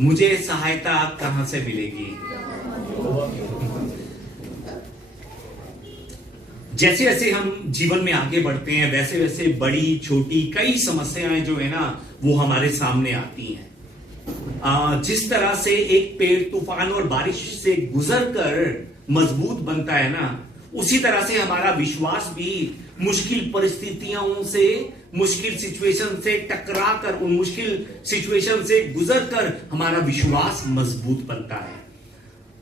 मुझे सहायता कहां से मिलेगी। जैसे जैसे हम जीवन में आगे बढ़ते हैं वैसे वैसे बड़ी छोटी कई समस्याएं जो है ना वो हमारे सामने आती हैं। जिस तरह से एक पेड़ तूफान और बारिश से गुजरकर मजबूत बनता है ना, उसी तरह से हमारा विश्वास भी मुश्किल परिस्थितियों से, मुश्किल सिचुएशन से टकरा कर, उन मुश्किल सिचुएशन से गुजरकर हमारा विश्वास मजबूत बनता है।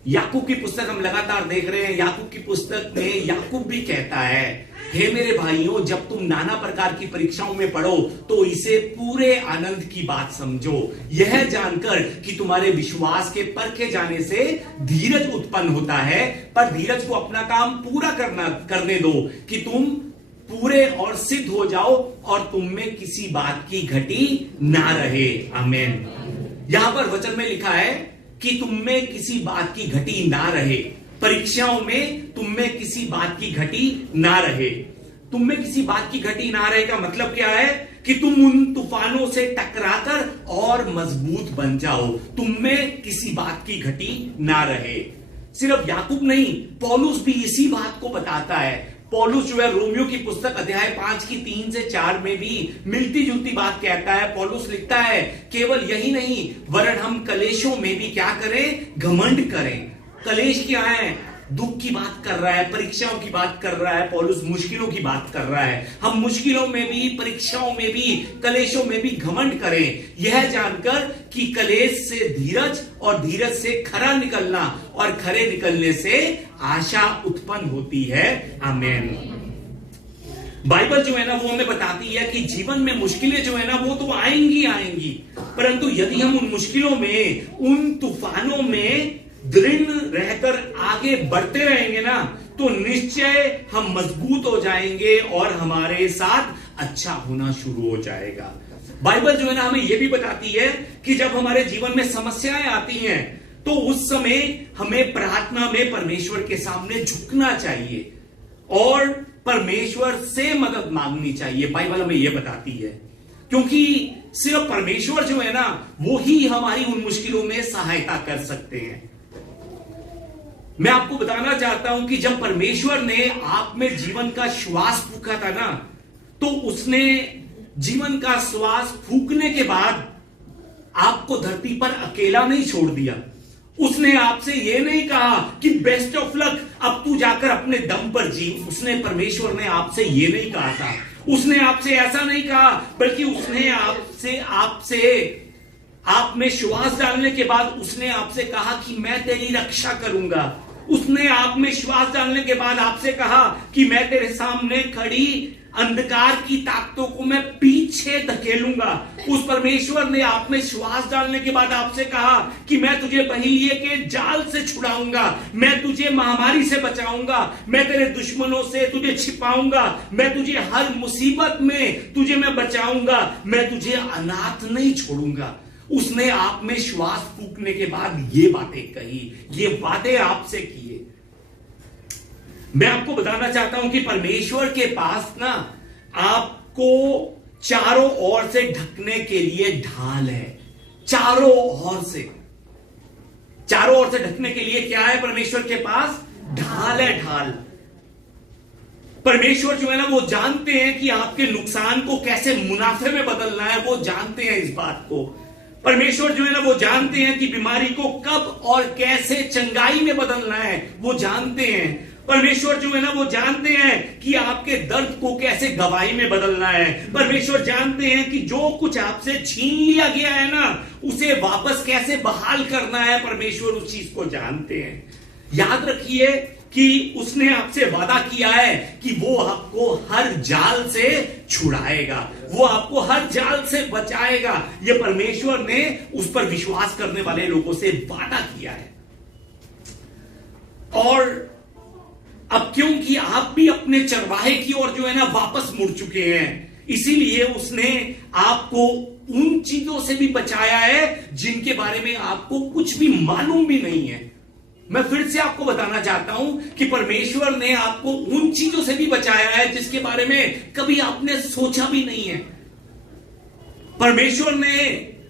याकूब की पुस्तक हम लगातार देख रहे हैं। याकूब की पुस्तक में याकूब भी कहता है, हे मेरे भाइयों, जब तुम नाना प्रकार की परीक्षाओं में पढ़ो तो इसे पूरे आनंद की बात समझो, यह जानकर कि तुम्हारे विश्वास के परखे जाने से धीरज उत्पन्न होता है। पर धीरज को अपना काम पूरा करने दो कि तुम पूरे और सिद्ध हो जाओ और तुम में किसी बात की घटी ना रहे। आमीन। यहां पर वचन में लिखा है कि तुम में किसी बात की घटी ना रहे। परीक्षाओं में तुम में किसी बात की घटी ना रहे। तुम में किसी बात की घटी ना रहे का मतलब क्या है? कि तुम उन तूफानों से टकराकर और मजबूत बन जाओ। तुम में किसी बात की घटी ना रहे। सिर्फ याकूब नहीं, पौलुस भी इसी बात को बताता है। पौलुस जो है रोमियो की पुस्तक अध्याय 5 की 3 से 4 में भी मिलती जुलती बात कहता है। पौलुस लिखता है, केवल यही नहीं वरन हम कलेशों में भी क्या करें? घमंड करें। कलेश क्या है? दुख की बात कर रहा है, परीक्षाओं की बात कर रहा है। पौलुस मुश्किलों की बात कर रहा है। हम मुश्किलों में भी, परीक्षाओं में भी, कलेशों में भी घमंड करें, यह जानकर कि कलेश से धीरज और धीरज से खरा निकलना और खरे निकलने से आशा उत्पन्न होती है। आमीन। बाइबल जो है ना वो हमें बताती है कि जीवन में मुश्किलें जो है ना वो तो आएंगी आएंगी, परंतु यदि हम उन मुश्किलों में, उन तूफानों में दृढ़ रहकर आगे बढ़ते रहेंगे ना, तो निश्चय हम मजबूत हो जाएंगे और हमारे साथ अच्छा होना शुरू हो जाएगा। बाइबल जो है ना हमें यह भी बताती है कि जब हमारे जीवन में समस्याएं आती हैं तो उस समय हमें प्रार्थना में परमेश्वर के सामने झुकना चाहिए और परमेश्वर से मदद मांगनी चाहिए। बाइबल हमें यह बताती है, क्योंकि सिर्फ परमेश्वर जो है ना वो ही हमारी उन मुश्किलों में सहायता कर सकते हैं। मैं आपको बताना चाहता हूं कि जब परमेश्वर ने आप में जीवन का श्वास फूंका था ना, तो उसने जीवन का श्वास फूंकने के बाद आपको धरती पर अकेला नहीं छोड़ दिया। उसने आपसे यह नहीं कहा कि बेस्ट ऑफ लक, अब तू जाकर अपने दम पर जी। उसने, परमेश्वर ने आपसे यह नहीं कहा था। उसने आपसे ऐसा नहीं कहा, बल्कि उसने आप में श्वास डालने के बाद उसने आपसे कहा कि मैं तेरी रक्षा करूंगा। उसने आप में श्वास डालने के बाद आपसे कहा कि मैं तेरे सामने खड़ी अंधकार की ताकतों को मैं पीछे धकेलूंगा। उस परमेश्वर ने आप में श्वास डालने के बाद आपसे कहा कि मैं तुझे बहेलिये के जाल से छुड़ाऊंगा, मैं तुझे महामारी से बचाऊंगा, मैं तेरे दुश्मनों से तुझे छिपाऊंगा, मैं तुझे हर मुसीबत में तुझे मैं बचाऊंगा, मैं तुझे अनाथ नहीं छोड़ूंगा। उसने आप में श्वास फूंकने के बाद ये बातें कही, ये वादे आपसे किए। मैं आपको बताना चाहता हूं कि परमेश्वर के पास ना आपको चारों ओर से ढकने के लिए ढाल है। चारों ओर से ढकने के लिए क्या है? परमेश्वर के पास ढाल है। ढाल। परमेश्वर जो है ना वो जानते हैं कि आपके नुकसान को कैसे मुनाफे में बदलना है, वो जानते हैं इस बात को। परमेश्वर जो है ना वो जानते हैं कि बीमारी को कब और कैसे चंगाई में बदलना है, वो जानते हैं। परमेश्वर जो है ना वो जानते हैं कि आपके दर्द को कैसे गवाही में बदलना है। परमेश्वर जानते हैं कि जो कुछ आपसे छीन लिया गया है ना उसे वापस कैसे बहाल करना है। परमेश्वर उस चीज को जानते हैं। याद रखिए कि उसने आपसे वादा किया है कि वो आपको हर जाल से छुड़ाएगा, वो आपको हर जाल से बचाएगा। ये परमेश्वर ने उस पर विश्वास करने वाले लोगों से वादा किया है। और अब क्योंकि आप भी अपने चरवाहे की ओर जो है ना वापस मुड़ चुके हैं, इसीलिए उसने आपको उन चीजों से भी बचाया है जिनके बारे में आपको कुछ भी मालूम भी नहीं है। मैं फिर से आपको बताना चाहता हूं कि परमेश्वर ने आपको उन चीजों से भी बचाया है जिसके बारे में कभी आपने सोचा भी नहीं है। परमेश्वर ने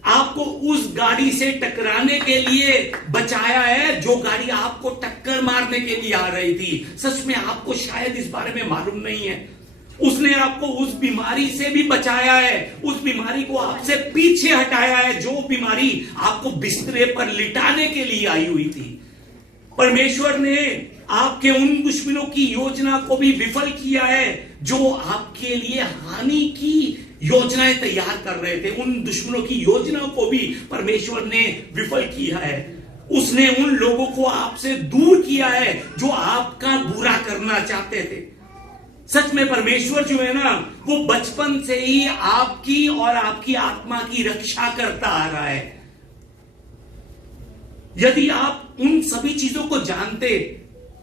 आपको उस गाड़ी से टकराने के लिए बचाया है जो गाड़ी आपको टक्कर मारने के लिए आ रही थी। सच में आपको शायद इस बारे में मालूम नहीं है, उसने आपको उस बीमारी से भी बचाया है, उस बीमारी को आपसे पीछे हटाया है जो बीमारी आपको बिस्तरे पर लिटाने के लिए आई हुई थी। परमेश्वर ने आपके उन दुश्मनों की योजना को भी विफल किया है जो आपके लिए हानि की योजनाएं तैयार कर रहे थे। उन दुश्मनों की योजनाओं को भी परमेश्वर ने विफल किया है। उसने उन लोगों को आपसे दूर किया है जो आपका बुरा करना चाहते थे। सच में परमेश्वर जो है ना, वो बचपन से ही आपकी और आपकी आत्मा की रक्षा करता आ रहा है। यदि आप उन सभी चीजों को जानते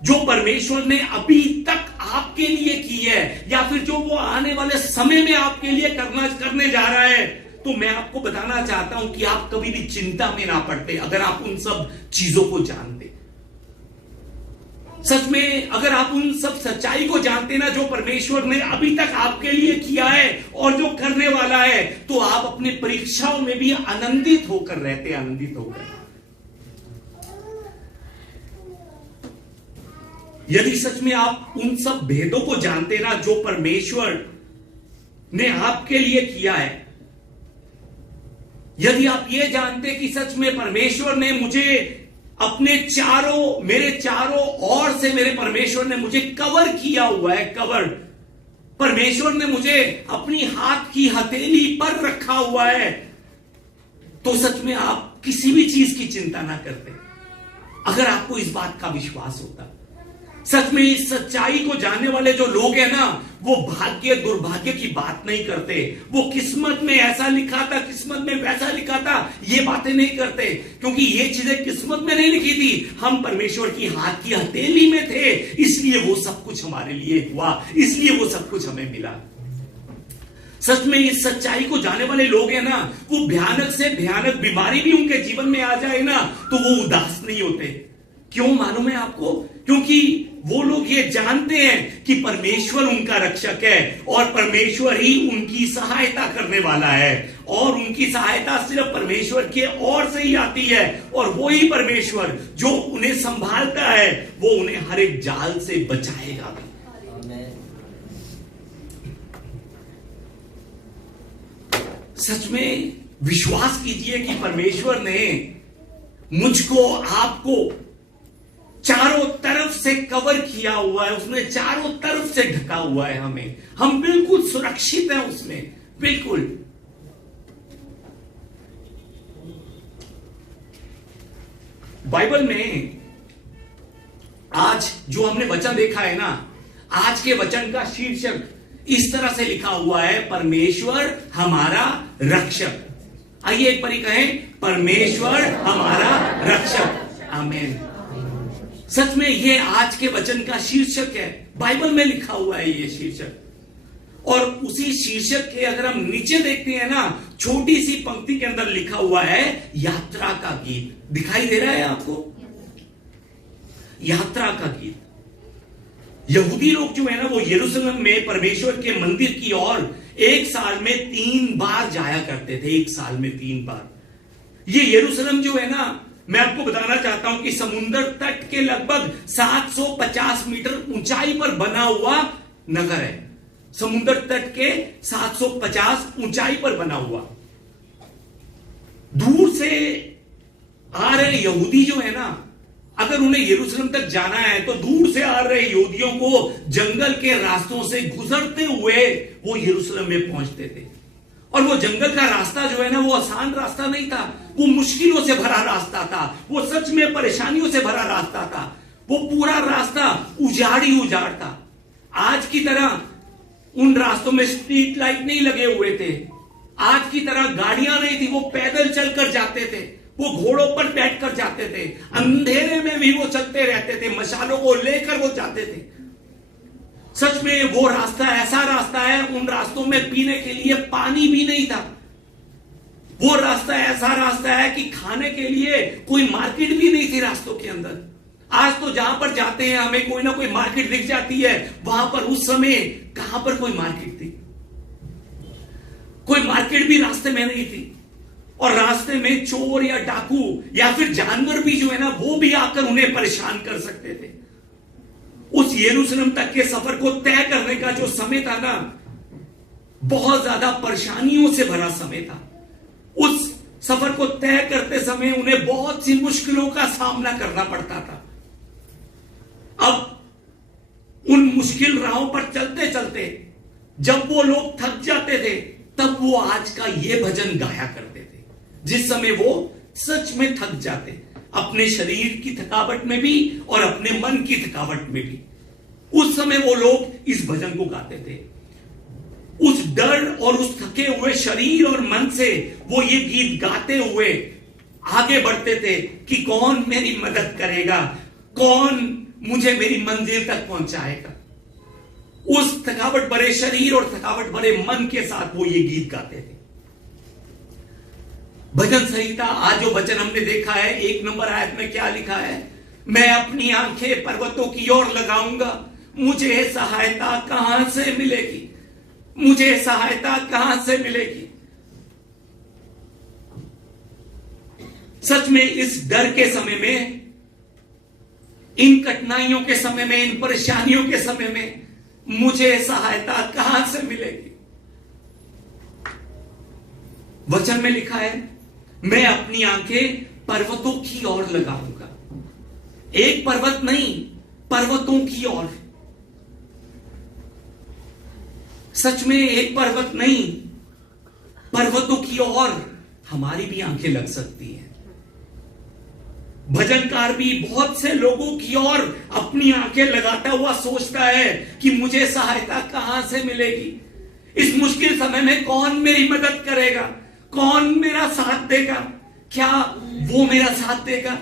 जो परमेश्वर ने अभी तक आपके लिए की है, या फिर जो वो आने वाले समय में आपके लिए करने जा रहा है, तो मैं आपको बताना चाहता हूं कि आप कभी भी चिंता में ना पड़ते अगर आप उन सब चीजों को जानते। सच में अगर आप उन सब सच्चाई को जानते ना जो परमेश्वर ने अभी तक आपके लिए किया है और जो करने वाला है, तो आप अपनी परीक्षाओं में भी आनंदित होकर रहते, आनंदित होकर। यदि सच में आप उन सब भेदों को जानते ना जो परमेश्वर ने आपके लिए किया है, यदि आप ये जानते कि सच में परमेश्वर ने मुझे मेरे चारों ओर से मेरे परमेश्वर ने मुझे कवर किया हुआ है, कवर, परमेश्वर ने मुझे अपनी हाथ की हथेली पर रखा हुआ है, तो सच में आप किसी भी चीज की चिंता ना करते अगर आपको इस बात का विश्वास होता। सच में इस सच्चाई को जानने वाले जो लोग हैं ना, वो भाग्य दुर्भाग्य की बात नहीं करते, वो किस्मत में ऐसा लिखा था, किस्मत में वैसा लिखा था, ये बातें नहीं करते, क्योंकि ये चीजें किस्मत में नहीं लिखी थी। हम परमेश्वर की हाथ की हथेली में थे, इसलिए वो सब कुछ हमारे लिए हुआ, इसलिए वो सब कुछ हमें मिला। सच में इस सच्चाई को जानने वाले लोग हैं ना, वो भयानक से भयानक बीमारी भी उनके जीवन में आ जाए ना, तो वो उदास नहीं होते। क्यों मालूम है आपको? क्योंकि वो लोग ये जानते हैं कि परमेश्वर उनका रक्षक है और परमेश्वर ही उनकी सहायता करने वाला है, और उनकी सहायता सिर्फ परमेश्वर के ओर से ही आती है, और वो ही परमेश्वर जो उन्हें संभालता है, वो उन्हें हर एक जाल से बचाएगा भी। सच में विश्वास कीजिए कि परमेश्वर ने मुझको, आपको चारों तरफ से कवर किया हुआ है, उसने चारों तरफ से ढका हुआ है हमें, हम बिल्कुल सुरक्षित हैं उसमें, बिल्कुल। बाइबल में आज जो हमने वचन देखा है ना, आज के वचन का शीर्षक इस तरह से लिखा हुआ है, परमेश्वर हमारा रक्षक। आइए एक बारी कहें, परमेश्वर हमारा रक्षक। आमीन। सच में ये आज के वचन का शीर्षक है, बाइबल में लिखा हुआ है ये शीर्षक। और उसी शीर्षक के अगर हम नीचे देखते हैं ना, छोटी सी पंक्ति के अंदर लिखा हुआ है यात्रा का गीत। दिखाई दे रहा है आपको? यात्रा का गीत। यहूदी लोग जो है ना, वो यरूशलेम में परमेश्वर के मंदिर की ओर एक साल में 3 बार जाया करते थे, एक साल में 3 बार। ये यरूशलेम जो है ना, मैं आपको बताना चाहता हूं कि समुद्र तट के लगभग 750 मीटर ऊंचाई पर बना हुआ नगर है। समुद्र तट के 750 ऊंचाई पर बना हुआ। दूर से आ रहे यहूदी जो है ना, अगर उन्हें यरूशलेम तक जाना है तो दूर से आ रहे यहूदियों को जंगल के रास्तों से गुजरते हुए वो यरूशलेम में पहुंचते थे। और वो जंगल का रास्ता जो है ना, वो आसान रास्ता नहीं था, वो मुश्किलों से भरा रास्ता था, वो सच में परेशानियों से भरा रास्ता था। वो पूरा रास्ता उजाड़ था। आज की तरह उन रास्तों में स्ट्रीट लाइट नहीं लगे हुए थे, आज की तरह गाड़ियां नहीं थी, वो पैदल चलकर जाते थे, वो घोड़ों पर बैठकर जाते थे, अंधेरे में भी वो चलते रहते थे, मशालों को लेकर वो जाते थे। सच में वो रास्ता ऐसा रास्ता है, उन रास्तों में पीने के लिए पानी भी नहीं था। वो रास्ता ऐसा रास्ता है कि खाने के लिए कोई मार्केट भी नहीं थी रास्तों के अंदर। आज तो जहां पर जाते हैं हमें कोई ना कोई मार्केट दिख जाती है, वहां पर उस समय कहां पर कोई मार्केट थी? कोई मार्केट भी रास्ते में नहीं थी। और रास्ते में चोर या डाकू या फिर जानवर भी जो है ना, वो भी आकर उन्हें परेशान कर सकते थे। उस यरूशलेम तक के सफर को तय करने का जो समय था ना, बहुत ज्यादा परेशानियों से भरा समय था। उस सफर को तय करते समय उन्हें बहुत सी मुश्किलों का सामना करना पड़ता था। अब उन मुश्किल राहों पर चलते चलते जब वो लोग थक जाते थे, तब वो आज का ये भजन गाया करते थे। जिस समय वो सच में थक जाते, अपने शरीर की थकावट में भी और अपने मन की थकावट में भी, उस समय वो लोग इस भजन को गाते थे। उस डर और उस थके हुए शरीर और मन से वो ये गीत गाते हुए आगे बढ़ते थे कि कौन मेरी मदद करेगा, कौन मुझे मेरी मंजिल तक पहुंचाएगा। उस थकावट भरे शरीर और थकावट भरे मन के साथ वो ये गीत गाते थे। भजन संहिता, आज जो वचन हमने देखा है, 1 नंबर आयत में क्या लिखा है? मैं अपनी आंखें पर्वतों की ओर लगाऊंगा, मुझे सहायता कहां से मिलेगी? मुझे सहायता कहां से मिलेगी? सच में इस डर के समय में, इन कठिनाइयों के समय में, इन परेशानियों के समय में मुझे सहायता कहां से मिलेगी? वचन में लिखा है, मैं अपनी आंखें पर्वतों की ओर लगाऊंगा। एक पर्वत नहीं, पर्वतों की ओर। सच में एक पर्वत नहीं, पर्वतों की ओर हमारी भी आंखें लग सकती हैं। भजनकार भी बहुत से लोगों की ओर अपनी आंखें लगाता हुआ सोचता है कि मुझे सहायता कहां से मिलेगी? इस मुश्किल समय में कौन मेरी मदद करेगा? कौन मेरा साथ देगा? क्या वो मेरा साथ देगा,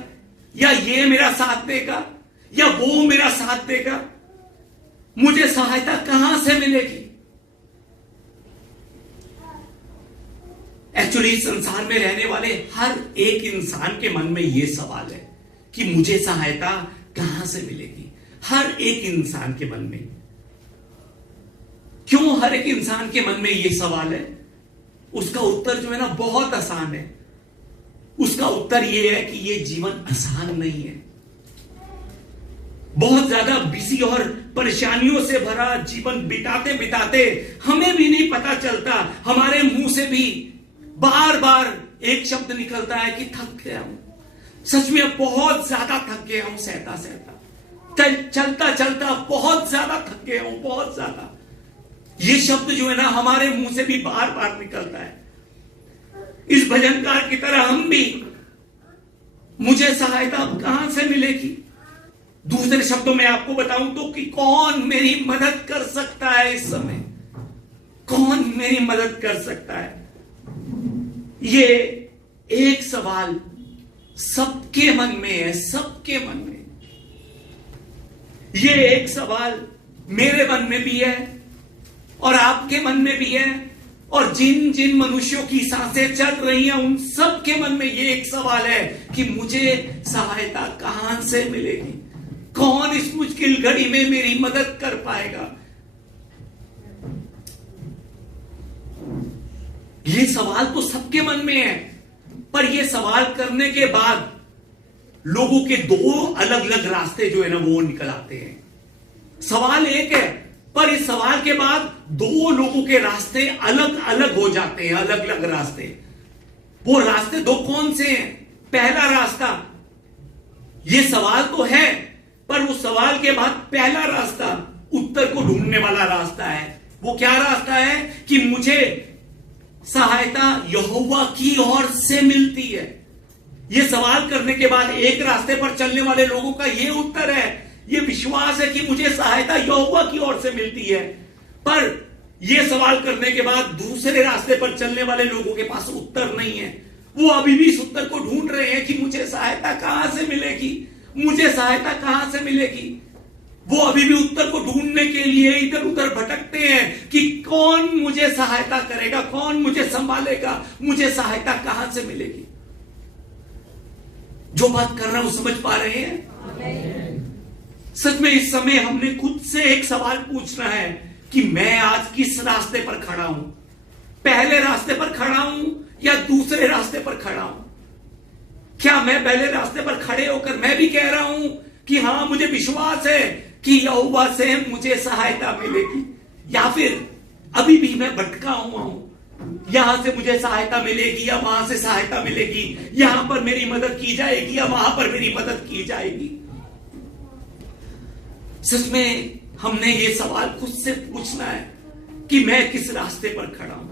या ये मेरा साथ देगा, या वो मेरा साथ देगा? मुझे सहायता कहां से मिलेगी? एक्चुअली संसार में रहने वाले हर एक इंसान के मन में यह सवाल है कि मुझे सहायता कहां से मिलेगी। हर एक इंसान के मन में। क्यों हर एक इंसान के मन में यह सवाल है? उसका उत्तर जो है ना, बहुत आसान है। उसका उत्तर यह है कि यह जीवन आसान नहीं है। बहुत ज्यादा बिजी और परेशानियों से भरा जीवन बिताते बिताते हमें भी नहीं पता चलता, हमारे मुंह से भी बार बार एक शब्द निकलता है कि थक गया हूं। सच में बहुत ज्यादा थक गया हूं, सहता सहता, चलता चलता बहुत ज्यादा थक गया हूं, बहुत ज्यादा। ये शब्द जो है ना, हमारे मुंह से भी बार बार निकलता है। इस भजनकार की तरह हम भी, मुझे सहायता कहां से मिलेगी? दूसरे शब्दों में आपको बताऊं तो कि कौन मेरी मदद कर सकता है इस समय? कौन मेरी मदद कर सकता है? ये एक सवाल सबके मन में है, सबके मन में। ये एक सवाल मेरे मन में भी है और आपके मन में भी है, और जिन जिन मनुष्यों की सांसें चल रही हैं उन सबके मन में ये एक सवाल है कि मुझे सहायता कहां से मिलेगी? कौन इस मुश्किल घड़ी में मेरी मदद कर पाएगा? ये सवाल तो सबके मन में है, पर ये सवाल करने के बाद लोगों के दो अलग अलग रास्ते जो है ना, वो निकल आते हैं। सवाल एक है, पर इस सवाल के बाद दो लोगों के रास्ते अलग अलग हो जाते हैं, अलग अलग रास्ते। वो रास्ते दो कौन से हैं? पहला रास्ता, ये सवाल तो है, पर उस सवाल के बाद पहला रास्ता उत्तर को ढूंढने वाला रास्ता है। वो क्या रास्ता है? कि मुझे सहायता यहोवा की ओर से मिलती है। यह सवाल करने के बाद एक रास्ते पर चलने वाले लोगों का यह उत्तर है, यह विश्वास है कि मुझे सहायता यहोवा की ओर से मिलती है। पर यह सवाल करने के बाद दूसरे रास्ते पर चलने वाले लोगों के पास उत्तर नहीं है। वो अभी भी इस उत्तर को ढूंढ रहे हैं कि मुझे सहायता कहां से मिलेगी, मुझे सहायता कहां से मिलेगी। वो अभी भी उत्तर को ढूंढने के लिए इधर उधर भटकते हैं कि कौन मुझे सहायता करेगा, कौन मुझे संभालेगा, मुझे सहायता कहां से मिलेगी। जो बात कर रहा हूं समझ पा रहे हैं? सच में इस समय हमने खुद से एक सवाल पूछना है कि मैं आज किस रास्ते पर खड़ा हूं? पहले रास्ते पर खड़ा हूं या दूसरे रास्ते पर खड़ा हूं? क्या मैं पहले रास्ते पर खड़े होकर मैं भी कह रहा हूं कि हां मुझे विश्वास है कि यहोवा से मुझे सहायता मिलेगी, या फिर अभी भी मैं भटका हुआ हूं, यहां से मुझे सहायता मिलेगी या वहां से सहायता मिलेगी, यहां पर मेरी मदद की जाएगी या वहां पर मेरी मदद की जाएगी? सच में हमने ये सवाल खुद से पूछना है कि मैं किस रास्ते पर खड़ा हूं?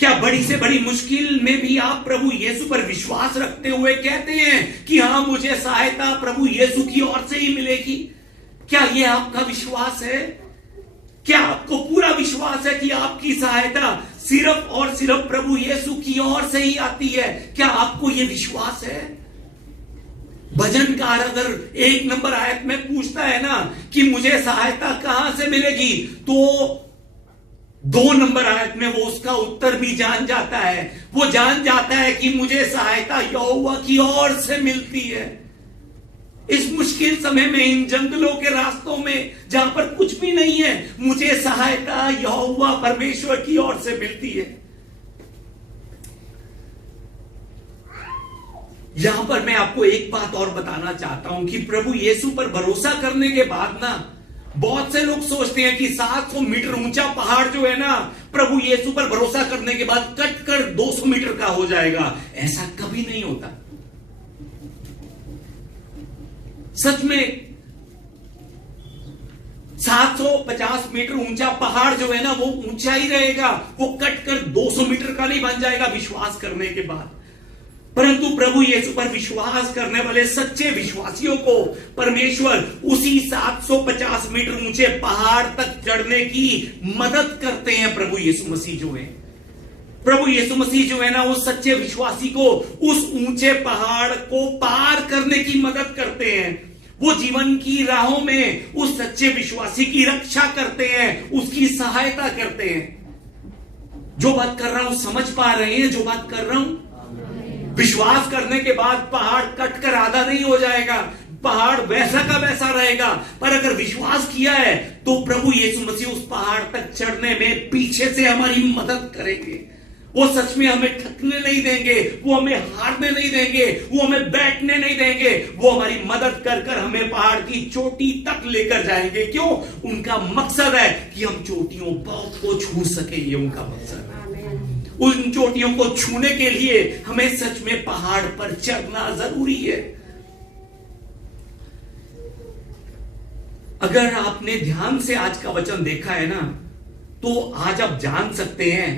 क्या बड़ी से बड़ी मुश्किल में भी आप प्रभु यीशु पर विश्वास रखते हुए कहते हैं कि हां मुझे सहायता प्रभु यीशु की ओर से ही मिलेगी? क्या यह आपका विश्वास है? क्या आपको पूरा विश्वास है कि आपकी सहायता सिर्फ और सिर्फ प्रभु यीशु की ओर से ही आती है? क्या आपको यह विश्वास है? भजनकार अगर 1 नंबर आयत में पूछता है ना कि मुझे सहायता कहां से मिलेगी, तो 2 नंबर आयत में वो उसका उत्तर भी जान जाता है। वो जान जाता है कि मुझे सहायता यहोवा की ओर से मिलती है। इस मुश्किल समय में, इन जंगलों के रास्तों में जहां पर कुछ भी नहीं है, मुझे सहायता यहोवा परमेश्वर की ओर से मिलती है। यहां पर मैं आपको एक बात और बताना चाहता हूं कि प्रभु यीशु पर भरोसा करने के बाद ना, बहुत से लोग सोचते हैं कि 700 मीटर ऊंचा पहाड़ जो है ना, प्रभु यीशु पर भरोसा करने के बाद कट कर 200 मीटर का हो जाएगा। ऐसा कभी नहीं होता। सच में 750 मीटर ऊंचा पहाड़ जो है ना, वो ऊंचा ही रहेगा, वो कट कर 200 मीटर का नहीं बन जाएगा विश्वास करने के बाद। परंतु प्रभु यीशु पर विश्वास करने वाले सच्चे विश्वासियों को परमेश्वर उसी 750 मीटर ऊंचे पहाड़ तक चढ़ने की मदद करते हैं। प्रभु यीशु मसीह जो है ना, उस सच्चे विश्वासी को उस ऊंचे पहाड़ को पार करने की मदद करते हैं। वो जीवन की राहों में उस सच्चे विश्वासी की रक्षा करते हैं, उसकी सहायता करते हैं। जो बात कर रहा हूं समझ पा रहे हैं? जो बात कर रहा हूं, विश्वास करने के बाद पहाड़ कटकर आधा नहीं हो जाएगा, पहाड़ वैसा का वैसा रहेगा। पर अगर विश्वास किया है तो प्रभु यीशु मसीह उस पहाड़ तक चढ़ने में पीछे से हमारी मदद करेंगे। वो सच में हमें थकने नहीं देंगे, वो हमें हारने नहीं देंगे, वो हमें बैठने नहीं देंगे। वो हमारी मदद कर कर हमें पहाड़ की चोटी तक लेकर जाएंगे। क्यों? उनका मकसद है कि हम चोटियों को छू सके। ये उनका मकसद है। उन चोटियों को छूने के लिए हमें सच में पहाड़ पर चढ़ना जरूरी है। अगर आपने ध्यान से आज का वचन देखा है ना, तो आज आप जान सकते हैं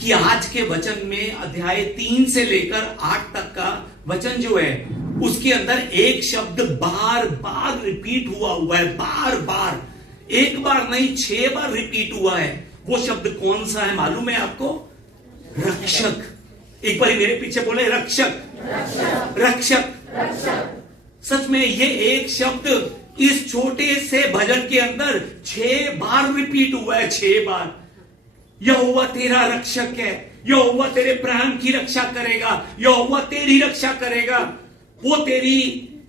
कि आज के वचन में अध्याय 3 से लेकर 8 तक का वचन जो है, उसके अंदर एक शब्द बार बार रिपीट हुआ है। बार बार, एक बार नहीं 6 बार रिपीट हुआ है। वो शब्द कौन सा है मालूम है आपको? रक्षक। एक बार मेरे पीछे बोले, रक्षक। रक्षक। सच में ये एक शब्द इस छोटे से भजन के अंदर 6 बार रिपीट हुआ है। 6 बार। यहोवा तेरा रक्षक है, यहोवा तेरे प्राण की रक्षा करेगा, यहोवा तेरी रक्षा करेगा। वो तेरी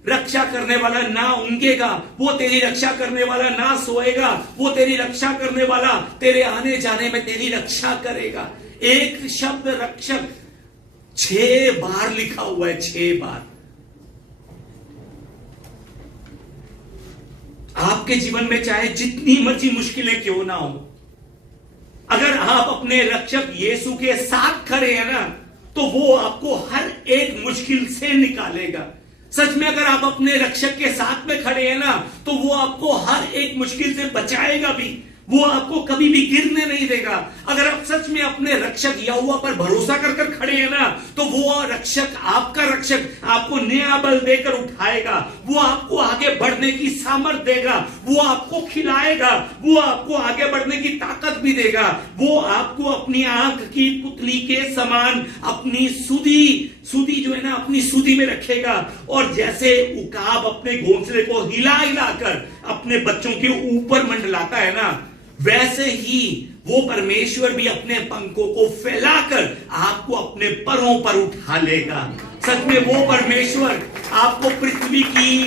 रक्षा करने वाला ना ऊंघेगा, वो तेरी रक्षा करने वाला ना सोएगा, वो तेरी रक्षा करने वाला तेरे आने जाने में तेरी रक्षा करेगा। एक शब्द रक्षक 6 बार लिखा हुआ है। 6 बार। आपके जीवन में चाहे जितनी मर्जी मुश्किलें क्यों ना हो, अगर आप अपने रक्षक यीशु के साथ खड़े हैं ना, तो वो आपको हर एक मुश्किल से निकालेगा। सच में अगर आप अपने रक्षक के साथ में खड़े हैं ना, तो वो आपको हर एक मुश्किल से बचाएगा भी, वो आपको कभी भी गिरने नहीं देगा। अगर आप सच में अपने रक्षक यहोवा पर भरोसा कर कर खड़े हैं ना, तो वो रक्षक, आपका रक्षक आपको नया बल देकर उठाएगा। वो आपको आगे बढ़ने की सामर्थ देगा, वो आपको खिलाएगा, वो आपको आगे बढ़ने की ताकत भी देगा। वो आपको अपनी आंख की पुतली के समान अपनी सुधी जो है ना, अपनी सुधी में रखेगा। और जैसे उकाब अपने घोंसले को हिला हिलाकर अपने बच्चों के ऊपर मंडलाता है ना, वैसे ही वो परमेश्वर भी अपने पंखों को फैलाकर आपको अपने परों पर उठा लेगा। सच में वो परमेश्वर आपको पृथ्वी की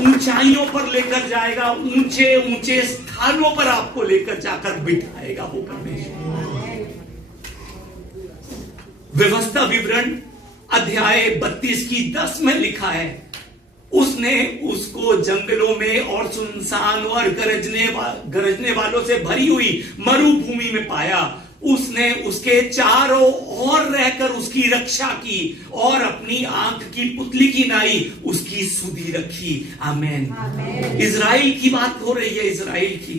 ऊंचाइयों पर लेकर जाएगा, ऊंचे ऊंचे स्थानों पर आपको लेकर जाकर बिठाएगा वो परमेश्वर। व्यवस्था विवरण अध्याय 32 की 10 में लिखा है, उसने उसको जंगलों में और सुनसान और गरजने वालों से भरी हुई मरुभूमि में पाया। उसने उसके चारों ओर रहकर उसकी रक्षा की और अपनी आंख की पुतली की नाई उसकी सुधि रखी। आमेन। इजराइल की बात हो रही है, इजराइल की।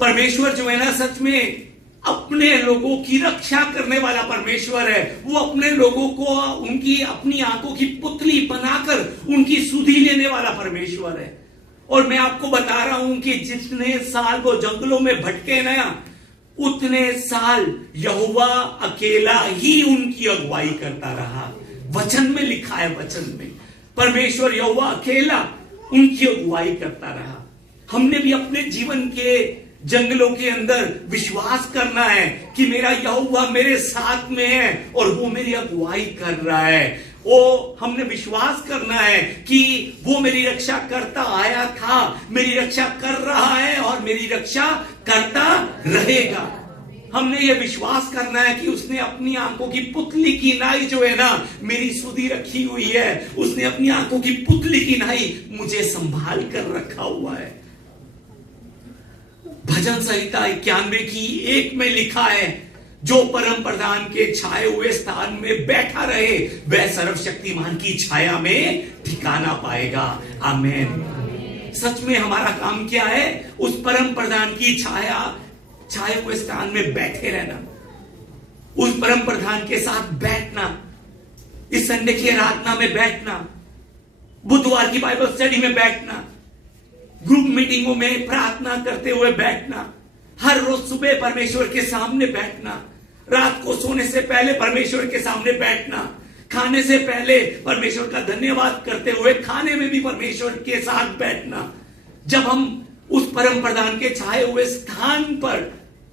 परमेश्वर जो है ना, सच में अपने लोगों की रक्षा करने वाला परमेश्वर है। वो अपने लोगों को उनकी अपनी आंखों की पुतली बनाकर उनकी सुधि लेने वाला परमेश्वर है। और मैं आपको बता रहा हूं कि जितने साल वो जंगलों में भटके ना, उतने साल यहोवा अकेला ही उनकी अगुवाई करता रहा। वचन में लिखा है, वचन में परमेश्वर यहोवा अकेला उनकी अगुवाई करता रहा। हमने भी अपने जीवन के जंगलों के अंदर विश्वास करना है कि मेरा यहोवा मेरे साथ में है और वो मेरी अगुवाई कर रहा है। वो हमने विश्वास करना है कि वो मेरी रक्षा करता आया था, मेरी रक्षा कर रहा है और मेरी रक्षा करता रहेगा। हमने ये विश्वास करना है कि उसने अपनी आंखों की पुतली की नाई जो है ना, मेरी सुधि रखी हुई है। उसने अपनी आंखों की पुतली की नाई मुझे संभाल कर रखा हुआ है। भजन संहिता 91 की 1 में लिखा है, जो परम प्रधान के छाए हुए स्थान में बैठा रहे वह सर्वशक्तिमान की छाया में ठिकाना पाएगा। आमेन। सच में हमारा काम क्या है? उस परम प्रधान की छाए हुए स्थान में बैठे रहना, उस परम प्रधान के साथ बैठना, इस संडे की आराधना में बैठना, बुधवार की बाइबल स्टडी में बैठना, ग्रुप मीटिंगों में प्रार्थना करते हुए बैठना, हर रोज सुबह परमेश्वर के सामने बैठना, रात को सोने से पहले परमेश्वर के सामने बैठना, खाने से पहले परमेश्वर का धन्यवाद करते हुए खाने में भी परमेश्वर के साथ बैठना। जब हम उस परम प्रधान के छाए हुए स्थान पर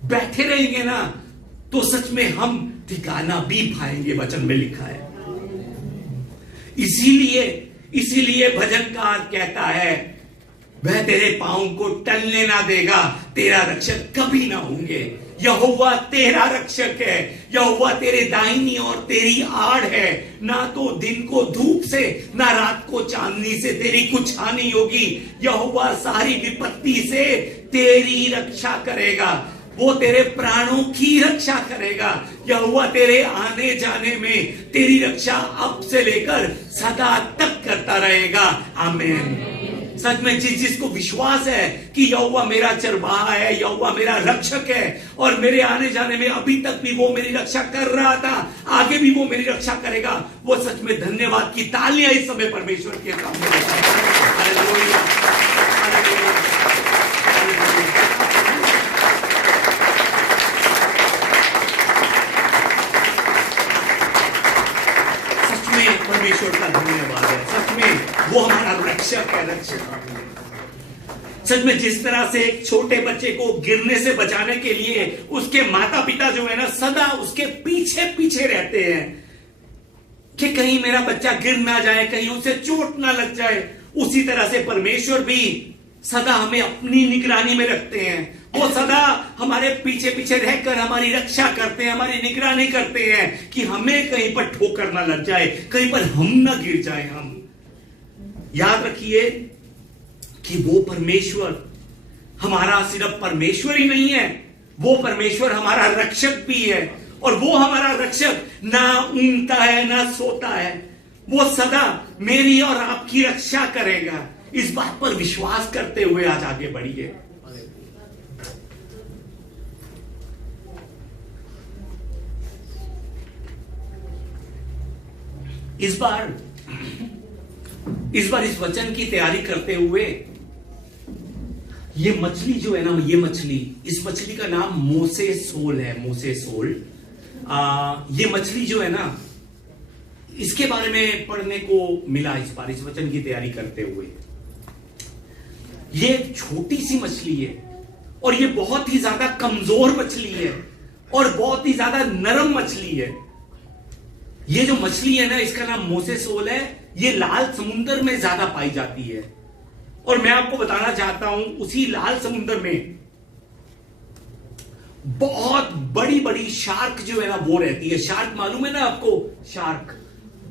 बैठे रहेंगे ना, तो सच में हम ठिकाना भी पाएंगे। वचन में लिखा है। इसीलिए भजनकार कहता है, वह तेरे पांव को टलने ना देगा, तेरा रक्षक कभी ना होंगे। यहोवा तेरा रक्षक है, यहोवा तेरे दाहिनी और तेरी आड़ है। ना तो दिन को धूप से, ना रात को चांदनी से तेरी कुछ हानि होगी। यहोवा सारी विपत्ति से तेरी रक्षा करेगा, वो तेरे प्राणों की रक्षा करेगा। यहोवा तेरे आने जाने में तेरी रक्षा अब से लेकर सदा तक करता रहेगा। आमीन। सच में जिसको विश्वास है कि यहोवा मेरा चरवाहा है, यहोवा मेरा रक्षक है और मेरे आने जाने में अभी तक भी वो मेरी रक्षा कर रहा था, आगे भी वो मेरी रक्षा करेगा, वो सच में धन्यवाद की तालियां इस समय परमेश्वर के सामने। Hallelujah, hallelujah, hallelujah. सच में परमेश्वर का धन्यवाद है। सच में वो हमारा रक्षक है, रक्षक। सच में जिस तरह से एक छोटे बच्चे को गिरने से बचाने के लिए उसके माता पिता जो है ना, सदा उसके पीछे पीछे रहते हैं कि कहीं मेरा बच्चा गिर ना जाए, कहीं उसे चोट ना लग जाए। उसी तरह से परमेश्वर भी सदा हमें अपनी निगरानी में रखते हैं। वो सदा हमारे पीछे पीछे रहकर हमारी रक्षा करते हैं, हमारी निगरानी करते हैं कि हमें कहीं पर ठोकर ना लग जाए, कहीं पर हम ना गिर जाए। हम याद रखिए कि वो परमेश्वर हमारा सिर्फ परमेश्वर ही नहीं है, वो परमेश्वर हमारा रक्षक भी है। और वो हमारा रक्षक ना ऊँगता है ना सोता है, वो सदा मेरी और आपकी रक्षा करेगा। इस बात पर विश्वास करते हुए आज आगे बढ़िए। इस बार इस वचन की तैयारी करते हुए ये मछली जो है ना, इस मछली का नाम मोसे सोल है। मोसे सोल, ये मछली जो है ना, इसके बारे में पढ़ने को मिला इस बार इस वचन की तैयारी करते हुए। ये छोटी सी मछली है और ये बहुत ही ज्यादा कमजोर मछली है और बहुत ही ज्यादा नरम मछली है। ये जो मछली है ना, इसका नाम मोसे सोल है। ये लाल समुद्र में ज्यादा पाई जाती है और मैं आपको बताना चाहता हूं, उसी लाल समुद्र में बहुत बड़ी बड़ी शार्क जो है ना वो रहती है। शार्क मालूम है ना आपको? शार्क,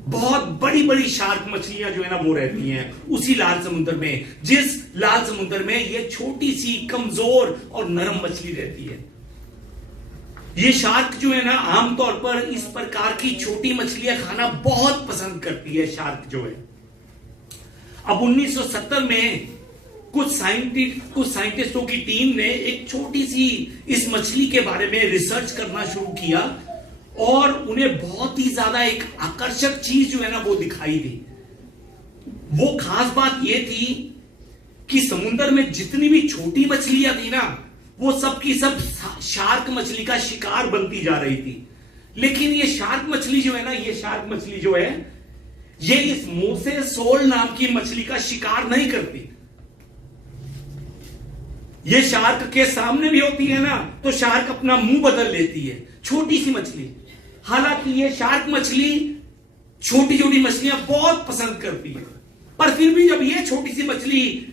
बहुत बड़ी बड़ी शार्क मछलियां जो है ना वो रहती हैं उसी लाल समुद्र में, जिस लाल समुद्र में ये छोटी सी कमजोर और नरम मछली रहती है। ये शार्क जो है ना आमतौर पर इस प्रकार की छोटी मछलियां खाना बहुत पसंद करती है, शार्क जो है। अब 1970 में कुछ साइंटिस्टों की टीम ने एक छोटी सी इस मछली के बारे में रिसर्च करना शुरू किया और उन्हें बहुत ही ज्यादा एक आकर्षक चीज जो है ना वो दिखाई दी। वो खास बात ये थी कि समुद्र में जितनी भी छोटी मछलियां थी ना वो सब की सब शार्क मछली का शिकार बनती जा रही थी। लेकिन ये शार्क मछली जो है ना, ये शार्क मछली जो है ये इस मोसेसोल नाम की मछली का शिकार नहीं करती। ये शार्क के सामने भी होती है ना तो शार्क अपना मुंह बदल लेती है, छोटी सी मछली। हालांकि ये शार्क मछली छोटी छोटी मछलियां बहुत पसंद करती है, पर फिर भी जब ये छोटी सी मछली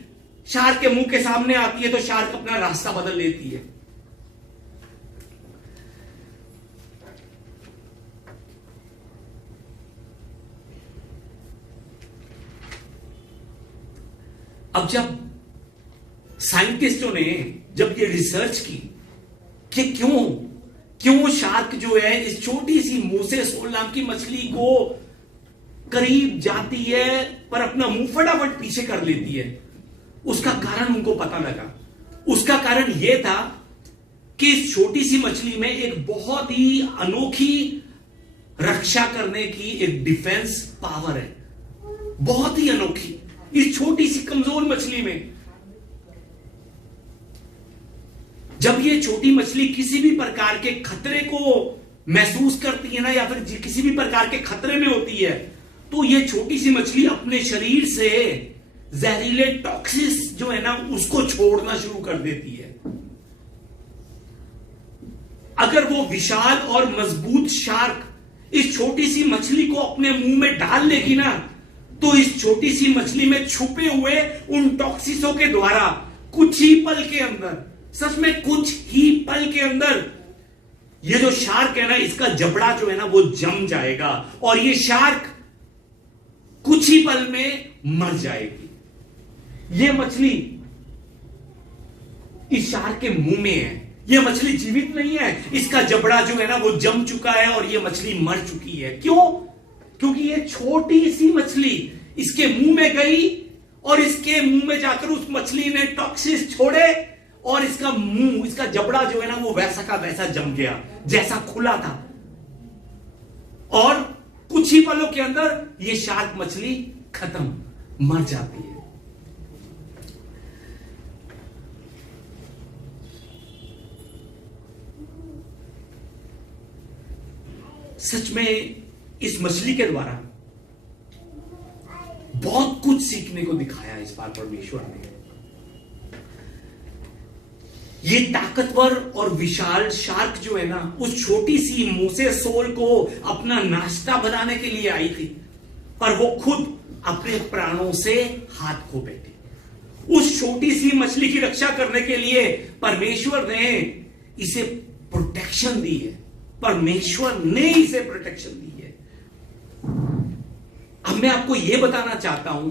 शार्क के मुंह के सामने आती है तो शार्क अपना रास्ता बदल लेती है। अब जब साइंटिस्टों ने जब ये रिसर्च की कि क्यों शार्क जो है इस छोटी सी मोसेसोल नाम की मछली को करीब जाती है पर अपना मुंह फटाफट पीछे कर लेती है, उसका कारण उनको पता लगा। उसका कारण यह था कि इस छोटी सी मछली में एक बहुत ही अनोखी रक्षा करने की एक डिफेंस पावर है, बहुत ही अनोखी इस छोटी सी कमजोर मछली में। जब ये छोटी मछली किसी भी प्रकार के खतरे को महसूस करती है ना या फिर किसी भी प्रकार के खतरे में होती है तो ये छोटी सी मछली अपने शरीर से जहरीले टॉक्सिस जो है ना उसको छोड़ना शुरू कर देती है। अगर वो विशाल और मजबूत शार्क इस छोटी सी मछली को अपने मुंह में डाल लेगी ना तो इस छोटी सी मछली में छुपे हुए उन टॉक्सिसों के द्वारा कुछ ही पल के अंदर, सच में कुछ ही पल के अंदर, ये जो शार्क है ना इसका जबड़ा जो है ना वो जम जाएगा और ये शार्क कुछ ही पल में मर जाएगी। ये मछली इस शार्क के मुंह में है, ये मछली जीवित नहीं है, इसका जबड़ा जो है ना वो जम चुका है और ये मछली मर चुकी है। क्यों? क्योंकि ये छोटी सी मछली इसके मुंह में गई और इसके मुंह में जाकर उस मछली ने टॉक्सिस छोड़े और इसका मुंह, इसका जबड़ा जो है ना वो वैसा का वैसा जम गया जैसा खुला था और कुछ ही पलों के अंदर ये शार्क मछली खत्म, मर जाती है। सच में इस मछली के द्वारा बहुत कुछ सीखने को दिखाया इस बार परमेश्वर ने। ये ताकतवर और विशाल शार्क जो है ना उस छोटी सी मोसेसोल को अपना नाश्ता बनाने के लिए आई थी, पर वो खुद अपने प्राणों से हाथ खो बैठी। उस छोटी सी मछली की रक्षा करने के लिए परमेश्वर ने इसे प्रोटेक्शन दी है, परमेश्वर ने इसे प्रोटेक्शन दी है। अब मैं आपको यह बताना चाहता हूं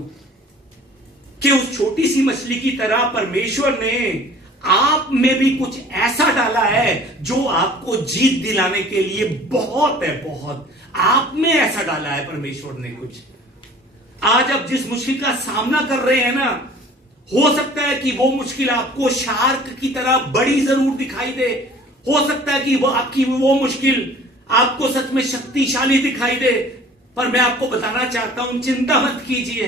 कि उस छोटी सी मछली की तरह परमेश्वर ने आप में भी कुछ ऐसा डाला है जो आपको जीत दिलाने के लिए बहुत है, बहुत आप में ऐसा डाला है परमेश्वर ने कुछ। आज आप जिस मुश्किल का सामना कर रहे हैं ना, हो सकता है कि वो मुश्किल आपको शार्क की तरह बड़ी जरूर दिखाई दे, हो सकता है कि वो आपकी वो मुश्किल आपको सच में शक्तिशाली दिखाई दे, पर मैं आपको बताना चाहता हूं चिंता मत कीजिए,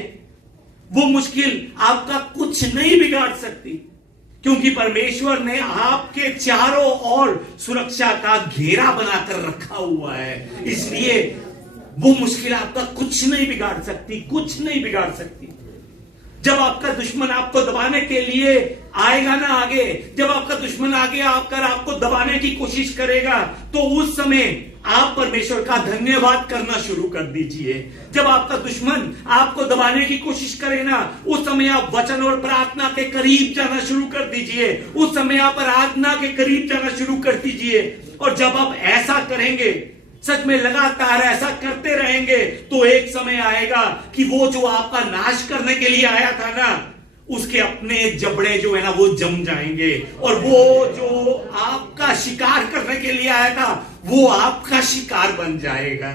वो मुश्किल आपका कुछ नहीं बिगाड़ सकती, क्योंकि परमेश्वर ने आपके चारों ओर सुरक्षा का घेरा बनाकर रखा हुआ है। इसलिए वो मुश्किल आपका कुछ नहीं बिगाड़ सकती, कुछ नहीं बिगाड़ सकती। जब आपका दुश्मन आपको दबाने के लिए आएगा ना आगे, जब आपका दुश्मन आगे आकर आपको दबाने की कोशिश करेगा, तो उस समय आप परमेश्वर का धन्यवाद करना शुरू कर दीजिए। जब आपका दुश्मन आपको दबाने की कोशिश करे ना, उस समय आप वचन और प्रार्थना के करीब जाना शुरू कर दीजिए। उस समय आप आराधना के करीब जाना शुरू कर दीजिए। और जब आप ऐसा करेंगे, सच में लगातार ऐसा करते रहेंगे, तो एक समय आएगा कि वो जो आपका नाश करने के लिए आया था ना, उसके अपने जबड़े जो है ना वो जम जाएंगे, और वो जो आपका शिकार करने के लिए आया था वो आपका शिकार बन जाएगा।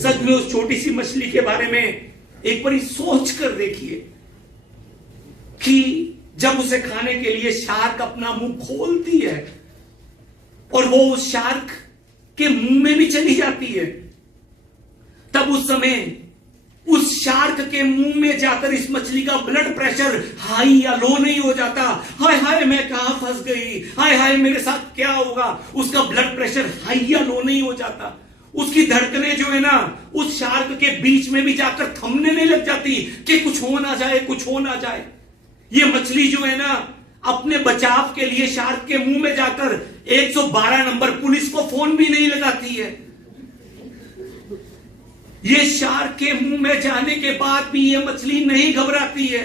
सच में उस छोटी सी मछली के बारे में एक बार सोच कर देखिए कि जब उसे खाने के लिए शार्क अपना मुंह खोलती है और वो उस शार्क के मुंह में भी चली जाती है, तब उस समय उस शार्क के मुंह में जाकर इस मछली का ब्लड प्रेशर हाई या लो नहीं हो जाता। हाय हाय मैं कहां फंस गई, हाय हाय मेरे साथ क्या होगा। उसका ब्लड प्रेशर हाई या लो नहीं हो जाता। उसकी धड़कनें जो है ना उस शार्क के बीच में भी जाकर थमने नहीं लग जाती कि कुछ हो ना जाए, कुछ हो ना जाए। ये मछली जो है ना अपने बचाव के लिए शार्क के मुंह में जाकर 112 नंबर पुलिस को फोन भी नहीं लगाती है। ये शार्क के मुंह में जाने के बाद भी ये मछली नहीं घबराती है।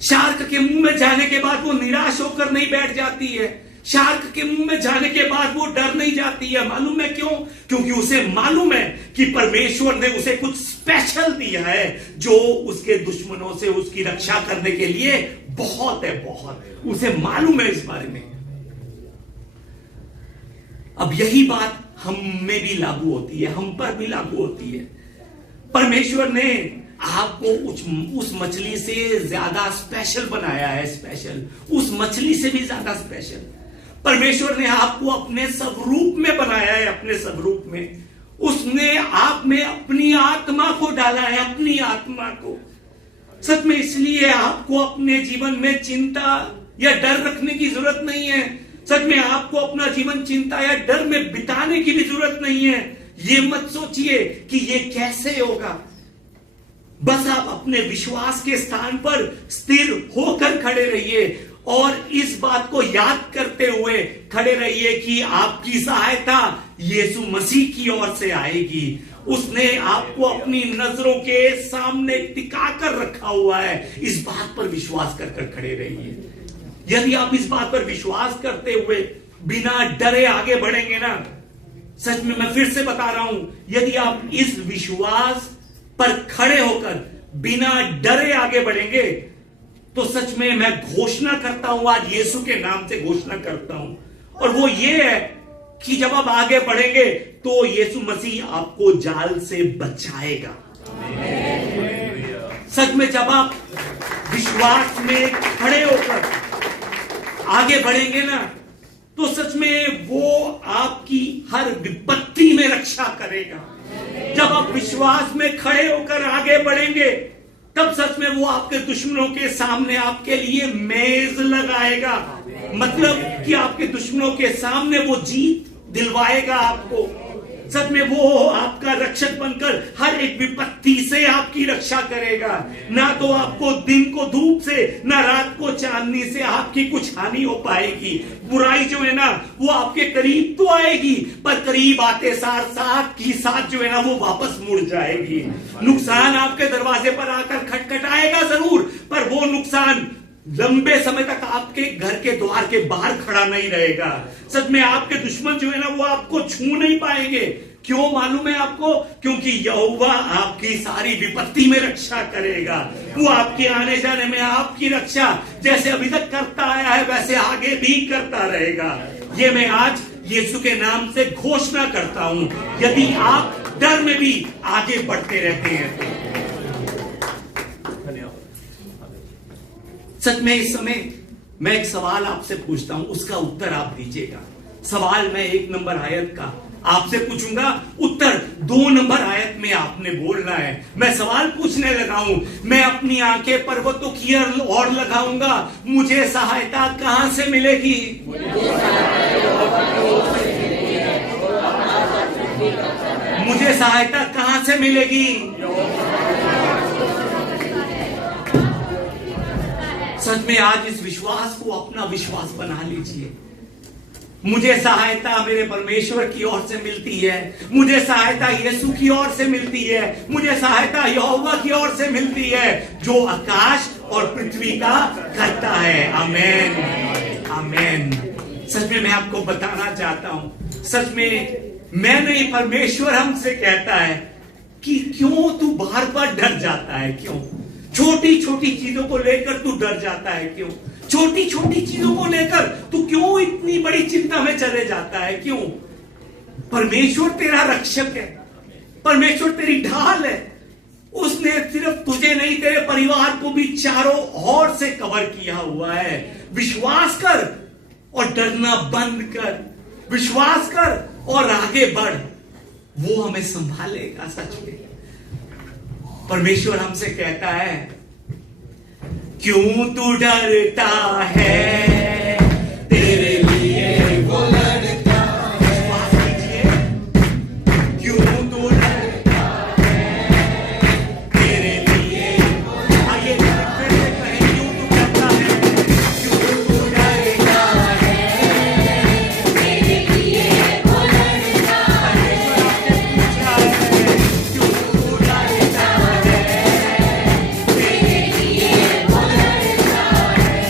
शार्क के मुंह में जाने के बाद वो निराश होकर नहीं बैठ जाती है। शार्क के मुंह में जाने के बाद वो डर नहीं जाती है। मालूम है क्यों? क्योंकि उसे मालूम है कि परमेश्वर ने उसे कुछ स्पेशल दिया है जो उसके दुश्मनों से उसकी रक्षा करने के लिए बहुत है, बहुत। उसे मालूम है इस बारे में। अब यही बात हम में भी लागू होती है, हम पर भी लागू होती है। परमेश्वर ने आपको उस मछली से ज्यादा स्पेशल बनाया है, स्पेशल, उस मछली से भी ज्यादा स्पेशल। परमेश्वर ने आपको अपने स्वरूप में बनाया है, अपने स्वरूप में। उसने आप में अपनी आत्मा को डाला है, अपनी आत्मा को। सच में इसलिए आपको अपने जीवन में चिंता या डर रखने की जरूरत नहीं है। सच में आपको अपना जीवन चिंता या डर में बिताने की भी जरूरत नहीं है। ये मत सोचिए कि ये कैसे होगा। बस आप अपने विश्वास के स्थान पर स्थिर होकर खड़े रहिए और इस बात को याद करते हुए खड़े रहिए कि आपकी सहायता यीशु मसीह की ओर से आएगी। उसने आपको अपनी नजरों के सामने टिका कर रखा हुआ है। इस बात पर विश्वास कर खड़े रहिए। यदि आप इस बात पर विश्वास करते हुए बिना डरे आगे बढ़ेंगे ना, सच में मैं फिर से बता रहा हूं, यदि आप इस विश्वास पर खड़े होकर बिना डरे आगे बढ़ेंगे, तो सच में मैं घोषणा करता हूं, आज यीशु के नाम से घोषणा करता हूं, और वो ये है कि जब आप आगे बढ़ेंगे तो यीशु मसीह आपको जाल से बचाएगा। सच में जब आप विश्वास में खड़े होकर आगे बढ़ेंगे ना, तो सच में वो आपकी हर विपत्ति में रक्षा करेगा। जब आप विश्वास में खड़े होकर आगे बढ़ेंगे, तब सच में वो आपके दुश्मनों के सामने आपके लिए मेज लगाएगा। मतलब कि आपके दुश्मनों के सामने वो जीत दिलवाएगा आपको। सच में वो आपका रक्षक बनकर हर एक विपत्ति से आपकी रक्षा करेगा। ना तो आपको दिन को धूप से, ना रात को चांदनी से आपकी कुछ हानि हो पाएगी। बुराई जो है ना वो आपके करीब तो आएगी, पर करीब आते साथ साथ की साथ जो है ना वो वापस मुड़ जाएगी। नुकसान आपके दरवाजे पर आकर खटखटाएगा जरूर, पर वो नुकसान लंबे समय तक आपके घर के द्वार के बाहर खड़ा नहीं रहेगा। सच में आपके दुश्मन जो है ना वो आपको छू नहीं पाएंगे। क्यों मालूम है आपको? क्योंकि यहोवा आपकी सारी विपत्ति में रक्षा करेगा। वो आपके आने जाने में आपकी रक्षा जैसे अभी तक करता आया है वैसे आगे भी करता रहेगा। ये मैं आज यीशु के नाम से घोषणा करता हूं। यदि आप डर में भी आगे बढ़ते रहते हैं, सच में इस समय मैं एक सवाल आपसे पूछता हूं, उसका उत्तर आप दीजिएगा। सवाल मैं 1 नंबर आयत का आपसे पूछूंगा, उत्तर 2 नंबर आयत में आपने बोलना है। मैं सवाल पूछने लगा हूं, मैं अपनी आंखें पर्वतों की ओर लगाऊंगा, मुझे सहायता कहां से मिलेगी? मुझे सहायता कहां से मिलेगी? सच में आज इस विश्वास को अपना विश्वास बना लीजिए। मुझे सहायता मेरे परमेश्वर की ओर से मिलती है, मुझे सहायता यीशु की ओर से मिलती है, मुझे सहायता यहोवा की ओर से मिलती है, जो आकाश और पृथ्वी का करता है। आमेन, आमेन। सच में मैं आपको बताना चाहता हूं, सच में मैं नहीं, परमेश्वर हमसे कहता है कि क्यों तू बार बार डर जाता है, क्यों छोटी छोटी चीजों को लेकर तू डर जाता है, क्यों छोटी छोटी चीजों को लेकर तू क्यों इतनी बड़ी चिंता में चले जाता है, क्यों? परमेश्वर तेरा रक्षक है, परमेश्वर तेरी ढाल है। उसने सिर्फ तुझे नहीं, तेरे परिवार को भी चारों ओर से कवर किया हुआ है। विश्वास कर और डरना बंद कर, विश्वास कर और आगे बढ़, वो हमें संभालेगा। सच में परमेश्वर हमसे कहता है, क्यों तू डरता है, तेरे लिए वो लड़ता है। विश्वास कीजिए, क्यों तू डरता है, तेरे लिए वो लड़ता है। आइए फिर से कहें, क्यों तू डरता है, क्यों तू डरता है, तेरे लिए वो लड़ता है। परमेश्वर आपसे पूछा है, क्यों तू डरता है, तेरे लिए वो लड़ता है।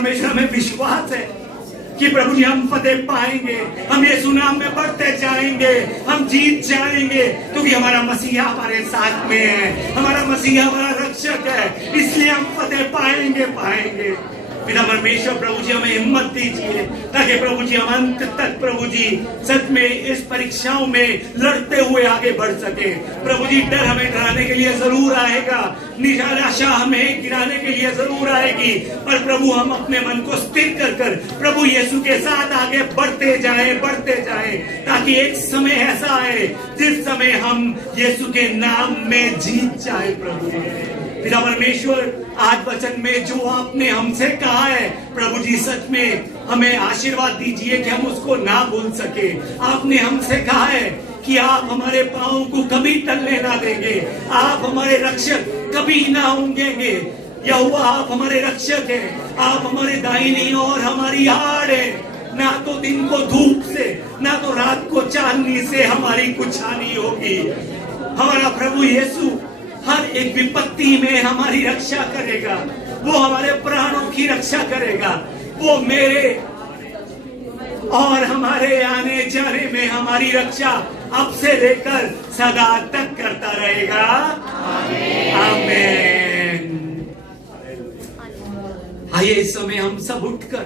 परमेश्वर, हमें विश्वास है कि प्रभु जी हम फतेह पाएंगे, हम यीशु नाम में बढ़ते जाएंगे, हम जीत जाएंगे, क्योंकि हमारा मसीहा हमारे साथ में है, हमारा मसीहा हमारा रक्षक है, इसलिए हम फतेह पाएंगे। पिता परमेश्वर, प्रभु जी हमें हिम्मत दीजिए, ताकि प्रभु जी हम अंत तक प्रभु जी सच में इस परीक्षाओं में लड़ते हुए आगे बढ़ सके। प्रभु जी डर हमें डराने के लिए जरूर आएगा, निराशा हमें गिराने के लिए जरूर आएगी, पर प्रभु हम अपने मन को स्थिर कर प्रभु यीशु के साथ आगे बढ़ते जाएं, ताकि एक समय ऐसा आए जिस समय हम यीशु के नाम में जीत जाए। प्रभु पिता परमेश्वर, आज वचन में जो आपने हमसे कहा है प्रभु जी, सच में हमें आशीर्वाद दीजिए कि हम उसको ना भूल सके। आपने हमसे कहा है कि आप हमारे पांवों को कभी टलने ना देंगे, आप हमारे रक्षक कभी ना होंगे। यहोवा आप हमारे रक्षक हैं, आप हमारे दाहिनी और हमारी आड़ है। ना तो दिन को धूप से, ना तो रात को चांदनी से हमारी कुछ हानि होगी। हमारा प्रभु यीशु हर एक विपत्ति में हमारी रक्षा करेगा, वो हमारे प्राणों की रक्षा करेगा, वो मेरे और हमारे आने जाने में हमारी रक्षा अब से लेकर सदा तक करता रहेगा। आमीन। आइए इस समय हम सब उठकर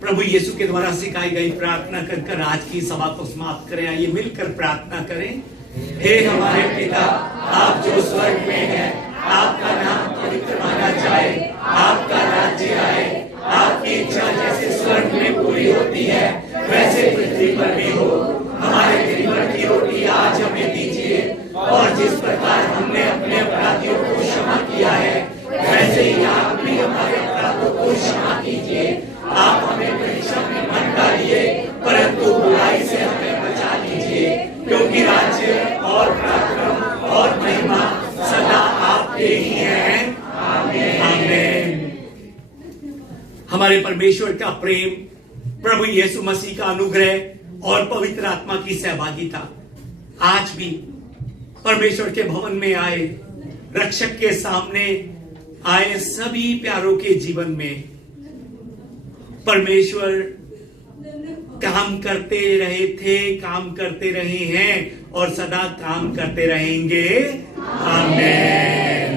प्रभु यीशु के द्वारा सिखाई गई प्रार्थना कर आज की सभा को समाप्त करें। आइए मिलकर प्रार्थना करें। हे हमारे पिता, आप जो स्वर्ग में हैं, आपका नाम पवित्र माना जाए, आपका राज्य आए, आपकी इच्छा जैसे स्वर्ग में पूरी होती है वैसे पृथ्वी पर भी हो। हमारे दिन भर की रोटी आज हमें दीजिए, और जिस प्रकार हमने अपने अपराधियों को क्षमा किया है वैसे ही आप भी हमारे अपराधों को क्षमा कीजिए। आप हमें परीक्षा में मत डालिए, परंतु बुराई से हमें बचा लीजिए, क्योंकि राज्य और पराक्रम और महिमा सदा आपके ही हैं। आमीन। हमारे परमेश्वर का प्रेम, प्रभु यीशु मसीह का अनुग्रह और पवित्र आत्मा की सहभागिता आज भी परमेश्वर के भवन में आए, रक्षक के सामने आए सभी प्यारों के जीवन में परमेश्वर काम करते रहे थे, काम करते रहे हैं और सदा काम करते रहेंगे। आमीन।